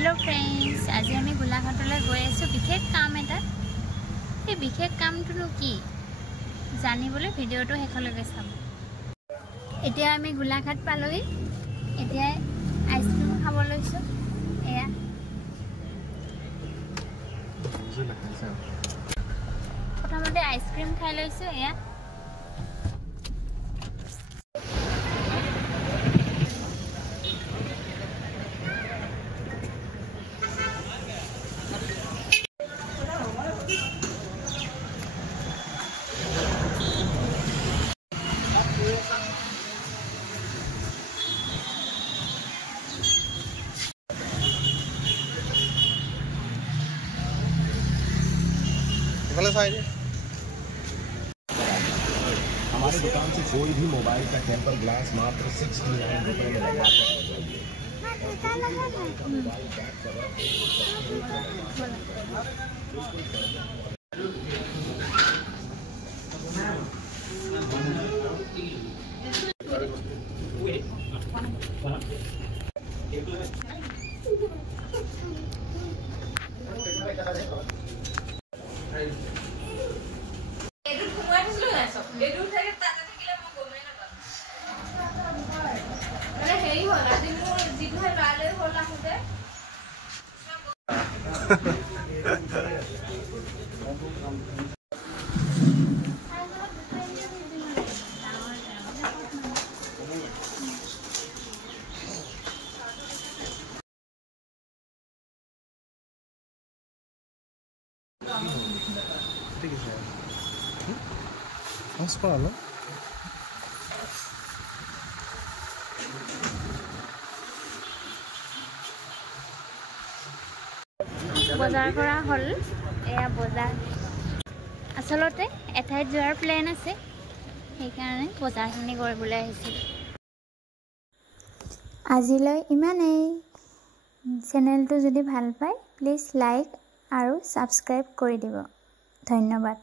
Hello friends, आज आमी गोलाघाटলৈ গৈ আছো বিশেষ কাম এটা। এই বিশেষ কামটো কি জানিবলৈ ভিডিওটো শেষলৈকে চাব। এতিয়া আমি গোলাঘাট পালোহি। এতিয়া আইসক্ৰীম খাব লৈছো। এয়া প্ৰথমতে আইসক্ৰীম খাই লৈছো। এয়া हमारे दुकान से कोई भी मोबाइल का टेम्पर ग्लास मात्र 69 रुपए में लगा বজাৰ কৰা হল। এয়া বজাৰ আসলতে এঠাইত যোৱাৰ প্লেন আছে, সেইকাৰণে বজাৰখিনি কৰিবলৈ আহিছিল। আজিলৈ ইমানেই। চেনেলটো যদি ভাল পায় প্লিজ লাইক আৰু সাবস্ক্ৰাইব কৰি দিব। ধন্যবাদ।